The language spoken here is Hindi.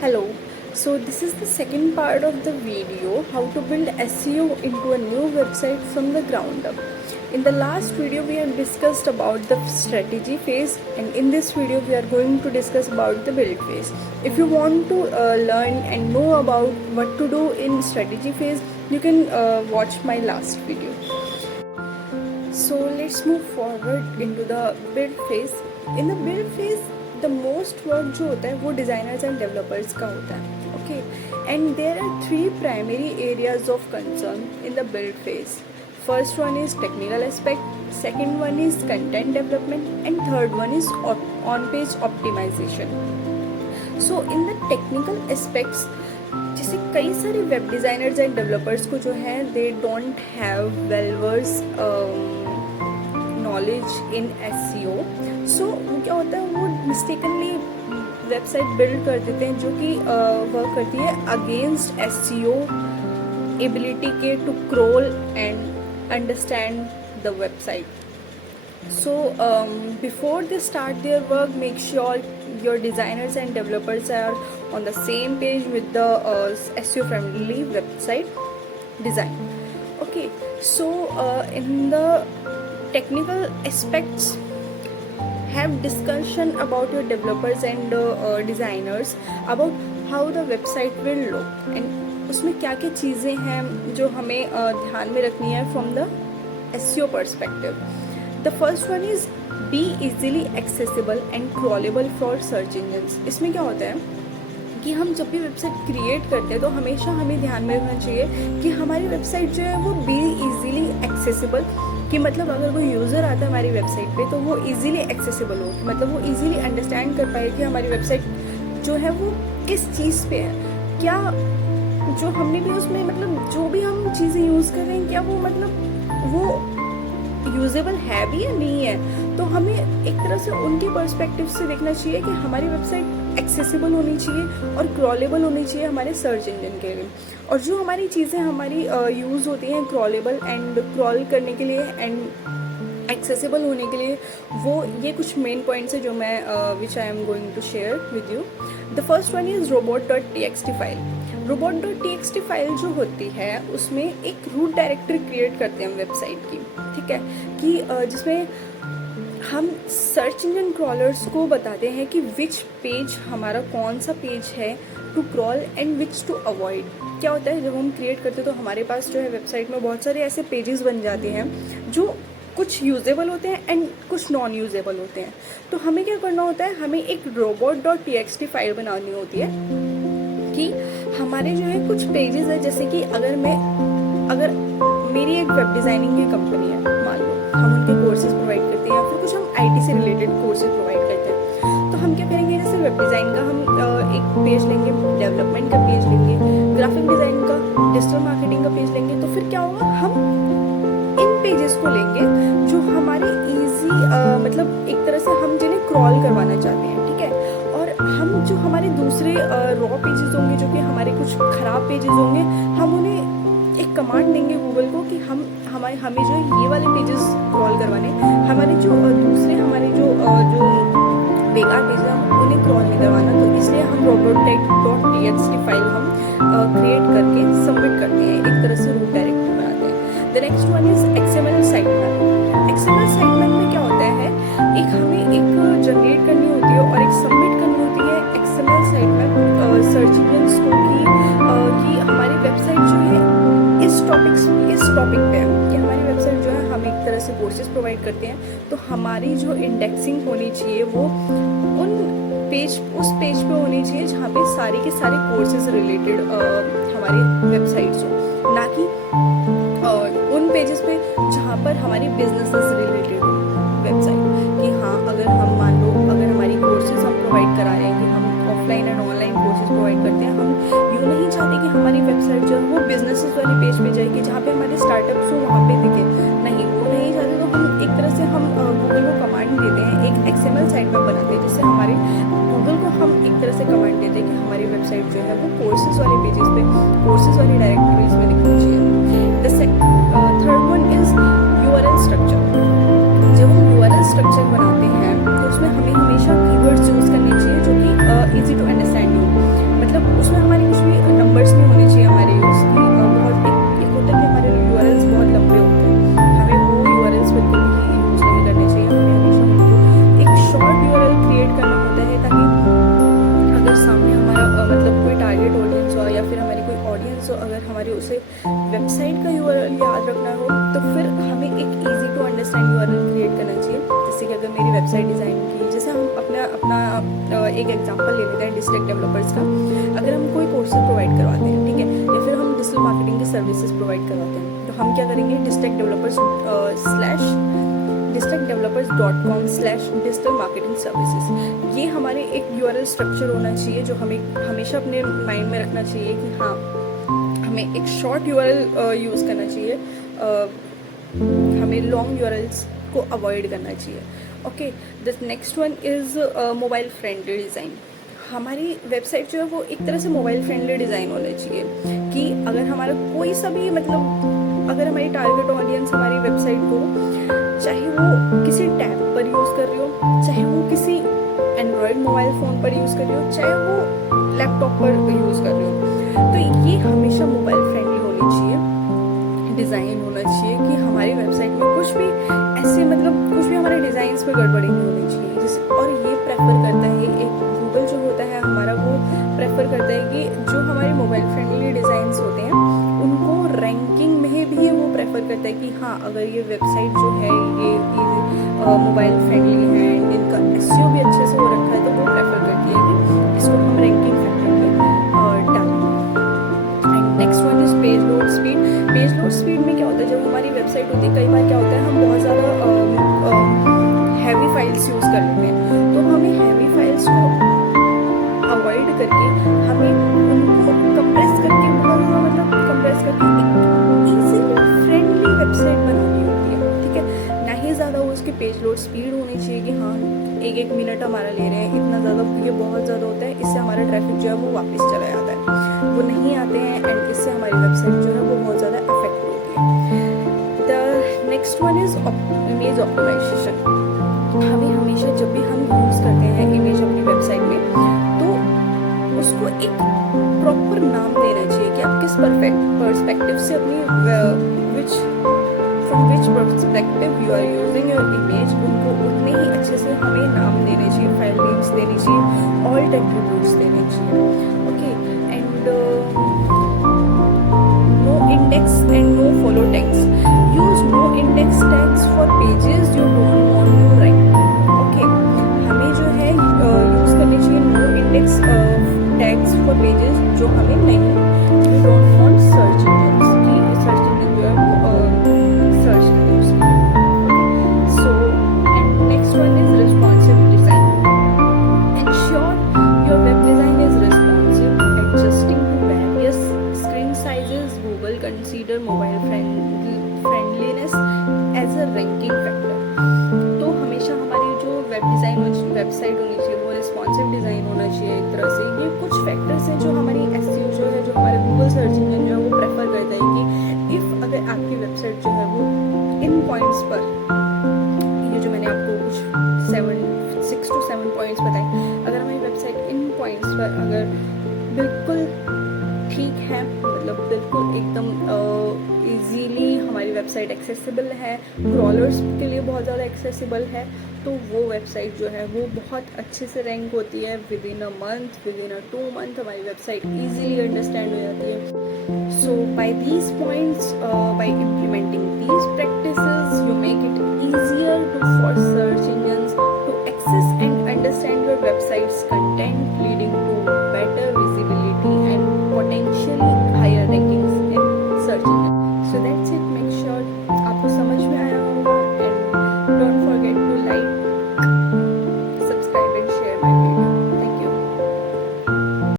Hello. So this is the second part of the video, how to build SEO into a new website from the ground up. In the last video we have discussed about the strategy phase, and in this video we are going to discuss about the build phase. If you want to learn and know about what to do in strategy phase, you can watch my last video. So let's move forward into the build phase. In the build phase, the most work जो होता है वो designers and developers का होता है, okay? And there are three primary areas of concern in the build phase. First one is technical aspect, second one is content development, and third one is on-page optimization. So in the technical aspects, जैसे कई सारे वेब डिज़ाइनर्स एंड डेवलपर्स को जो है they don't have well versed knowledge in SEO. So क्या होता है वो मिस्टेकनली वेबसाइट बिल्ड कर देते हैं जो कि वर्क करती है अगेंस्ट SEO एबिलिटी के to crawl and understand the website. So before they start their work, make sure your designers and developers are on the same page with the SEO friendly website design. Okay, so in the technical aspects, have discussion about your developers and designers about how the website will look and उसमें क्या क्या चीज़ें हैं जो हमें ध्यान में रखनी है from the SEO perspective. The first one is be easily accessible and crawlable for search engines. इसमें क्या होता है कि हम जब भी वेबसाइट क्रिएट करते हैं तो हमेशा हमें ध्यान में रखना चाहिए कि हमारी वेबसाइट जो है वो बी इजीली एक्सेसिबल, कि मतलब अगर कोई यूज़र आता है हमारी वेबसाइट पे तो वो इजीली एक्सेसिबल हो, मतलब वो इजीली अंडरस्टैंड कर पाए कि हमारी वेबसाइट जो है वो किस चीज़ पे है, क्या जो हमने भी उसमें मतलब जो भी हम चीज़ें यूज़ कर रहे हैं क्या वो मतलब वो यूजेबल है भी या नहीं है. तो हमें एक तरह से उनके पर्सपेक्टिव से देखना चाहिए कि हमारी वेबसाइट एक्सेसिबल होनी चाहिए और क्रॉलेबल होनी चाहिए हमारे सर्च इंजन के लिए. और जो हमारी चीज़ें हमारी यूज़ होती हैं क्रॉलेबल एंड क्रॉल करने के लिए एंड एक्सेसिबल होने के लिए, वो ये कुछ मेन पॉइंट्स है जो मैं which I am going to share with you. The first one is robot.txt file. robot.txt file जो होती है उसमें एक रूट डायरेक्टरी क्रिएट करते हैं वेबसाइट की, ठीक है, कि जिसमें हम सर्च इंजन क्रॉलर्स को बताते हैं कि विच पेज हमारा कौन सा पेज है to crawl and which to avoid. क्या होता है जब हम क्रिएट करते हैं तो हमारे पास जो है वेबसाइट में बहुत सारे ऐसे पेजेस बन जाते हैं जो कुछ यूजेबल होते हैं एंड कुछ नॉन यूजेबल होते हैं. तो हमें क्या करना होता है, हमें एक robot.txt फाइल बनानी होती है कि हमारे जो है कुछ पेजेस है, जैसे कि अगर मेरी एक वेब डिज़ाइनिंग की कंपनी है, मान लो हम उनके कोर्सेज प्रोवाइड करते हैं या फिर कुछ हम IT से रिलेटेड कोर्सेज प्रोवाइड करते हैं, तो हम क्या करेंगे, जैसे वेब डिज़ाइन का हम एक पेज लेंगे, डेवलपमेंट का पेज लेंगे, ग्राफिक डिज़ाइन का, डिजिटल मार्केटिंग का पेज लेंगे. तो फिर क्या होगा, हम इन पेजेस को लेंगे जो हमारे ईजी मतलब एक तरह से हम जिन्हें क्रॉल करवाना चाहते हैं, ठीक है. और हम जो हमारे दूसरे रॉ पेजेस होंगे जो कि हमारे कुछ ख़राब पेजेस होंगे, हम उन्हें एक कमांड देंगे गूगल को कि हमें जो है ये वाले पेजेस क्रॉल करवाने, हमारे जो दूसरे हमारे जो बेकार पेजेस हम उन्हें क्रॉल नहीं करवाना. तो इसलिए हम robot.txt फाइल हम क्रिएट करके सबमिट करते हैं, एक तरह से रूट डायरेक्टरी बनाते हैं. The next one is XML site map. XML site map में क्या होता है, हमें एक जनरेट करनी होती है और एक सबमिट करनी होती है XML site map search engines को कि हमारी वेबसाइट जो है इस टॉपिक पे है, कि हमारी वेबसाइट जो है हम एक तरह से कोर्सेज प्रोवाइड करते हैं, तो हमारी जो इंडेक्सिंग होनी चाहिए वो उस पेज पे होनी चाहिए जहाँ पे सारे के सारे कोर्सेज रिलेटेड हमारी वेबसाइट्स हो, ना कि उन पेजेस पे जहाँ पर हमारी बिजनेस से रिलेटेड हो वेबसाइट. कि हाँ, अगर हम मान लो अगर हमारी कोर्सेज हम प्रोवाइड करा रहे हैं कि हम offline and online courses provide करते हैं, हम यूँ नहीं चाहते कि हमारी वेबसाइट जो है वो बिजनेसेस वाले पेज पे जाएगी जहाँ पे हमारे स्टार्टअप्स हो वहाँ पे दिखे, नहीं वो नहीं चाहते. तो हम एक तरह से हम गूगल को कमांड देते हैं, एक XML साइट मैप बनाते हैं, जिससे हमारे गूगल को हम एक तरह से कमांड देते हैं कि हमारी वेबसाइट जो है वो कोर्सेज वाले पेजेस पे, कोर्सेज वाली डायरेक्टरीज में दिखनी चाहिए. Third one is URL structure. जब हम URL स्ट्रक्चर बनाते हैं तो उसमें हमें हमेशा कीवर्ड्स यूज़ करने चाहिए जो कि इजी टू अंडरस्टैंड हो. मतलब मतलब कोई टारगेट ऑडियंस हो या फिर हमारी कोई ऑडियंस हो, अगर हमारे उसे वेबसाइट का यूआरएल याद रखना हो तो फिर हमें एक easy to understand URL create करना चाहिए। जैसे कि अगर मेरी वेबसाइट डिज़ाइन की, जैसे हम अपना एक एग्जांपल ले लेते हैं डिजिटल डेवलपर्स का। अगर हम कोई कोर्सेज प्रोवाइड करवाते हैं, ठीक है, या फिर हम डिजिटल मार्केटिंग की सर्विसेज प्रोवाइड करवाते हैं, तो हम क्या करेंगे, districtdevelopers.com/digital marketing services, ये हमारे एक यूआरएल स्ट्रक्चर होना चाहिए जो हमें हमेशा अपने माइंड में रखना चाहिए कि हाँ हमें एक शॉर्ट यूआरएल यूज़ करना चाहिए, हमें लॉन्ग यूआरएल्स को अवॉइड करना चाहिए। Okay, the next one is mobile friendly design. हमारी वेबसाइट जो है वो एक तरह से मोबाइल फ्रेंडली डिज़ाइन होना चाहिए कि अगर हमारा कोई सा भी मतलब अगर हमारी टारगेट ऑडियंस हमारी वेबसाइट को चाहे वो किसी टैब पर यूज़ कर रही हो, चाहे वो किसी एंड्रॉयड मोबाइल फ़ोन पर यूज़ कर रही हो, चाहे वो लैपटॉप पर यूज़ कर रही हो, तो ये हमेशा मोबाइल फ्रेंडली होनी चाहिए, डिज़ाइन होना चाहिए कि हमारी वेबसाइट में कुछ भी ऐसे मतलब कुछ भी हमारे डिज़ाइंस में गड़बड़ी नहीं होनी चाहिए। जिस और ये प्रेफर करता है एक गूगल जो होता है हमारा, वो प्रेफर करता है कि जो हमारे मोबाइल फ्रेंडली डिज़ाइंस होते हैं उनको रैंकिंग में भी वो प्रेफर करता है कि हाँ अगर ये वेबसाइट जो है ये मोबाइल फ्रेंडली है, इनका एसईओ भी अच्छे से हो रखा है, तो वो प्रेफर करती है कि इसको हम रैंकिंग फैक्टर में डालें। And next one is page load speed. Page load speed में क्या होता है, जब हमारी वेबसाइट होती है कई बार क्या होता है हम बहुत ज़्यादा हैवी फाइल्स यूज़ कर लेते हैं, तो हमें हैवी फाइल्स को अवॉइड करके हमें उनको कंप्रेस करके मतलब कंप्रेस करके वेबसाइट बनानी होती है, ठीक है। ना ही ज़्यादा वो उसकी पेज लोड स्पीड होनी चाहिए कि हाँ 1-1 मिनट हमारा ले रहे हैं, इतना ज़्यादा ये बहुत ज़्यादा होता है, इससे हमारा ट्रैफिक जो है वो वापस चला जाता है, वो नहीं आते हैं एंड इससे हमारी वेबसाइट जो है वो बहुत ज़्यादा अफेक्ट होती है। The next one is image optimisation. हमें हमेशा जब भी हम यूज़ करते हैं इमेज अपनी वेबसाइट में तो उसको एक प्रॉपर नाम देना चाहिए कि आप किस पर्सपेक्टिव से अपनी from which perspective you are using your image, उनको उतने ही अच्छे से हमें नाम देने चाहिए, फाइल नेम्स देने चाहिए, alt attributes देने चाहिए। Okay, and no index and no follow tags. Use no index tags for pages you don't want to rank. Okay, हमें जो है यूज़ करनी चाहिए no index tags for pages जो हमें नहीं, you don't want search engines की सर्च इंजन जो है वो सर्च करें उसकी। So and next one is responsive design. Ensure your web design is responsive, adjusting to various screen sizes. Google consider mobile friendliness as a ranking factor. तो हमेशा हमारी जो वेब डिज़ाइन वेबसाइट होनी चाहिए वो रिस्पॉन्सिव डिज़ाइन होना चाहिए एक तरह से। ये कुछ फैक्टर्स हैं जो हमारी एसईओ जो है, जो हमारे गूगल सर्च इंजन जो है वो प्रेफर करता है कि इफ़ अगर आपकी वेबसाइट जो है वो इन पॉइंट्स पर, ये जो मैंने आपको कुछ 6 to 7 पॉइंट्स बताए, अगर हमारी वेबसाइट इन पॉइंट्स पर अगर बिल्कुल ठीक है, मतलब बिल्कुल एकदम इजीली हमारी वेबसाइट एक्सेसिबल है, क्रॉलर्स के लिए बहुत ज़्यादा एक्सेसिबल है, तो वो वेबसाइट जो है वो बहुत अच्छे से रैंक होती है। Within a month, within a 2 month हमारी वेबसाइट ईजीली अंडरस्टैंड हो जाती है। So by these points, by implementing these practice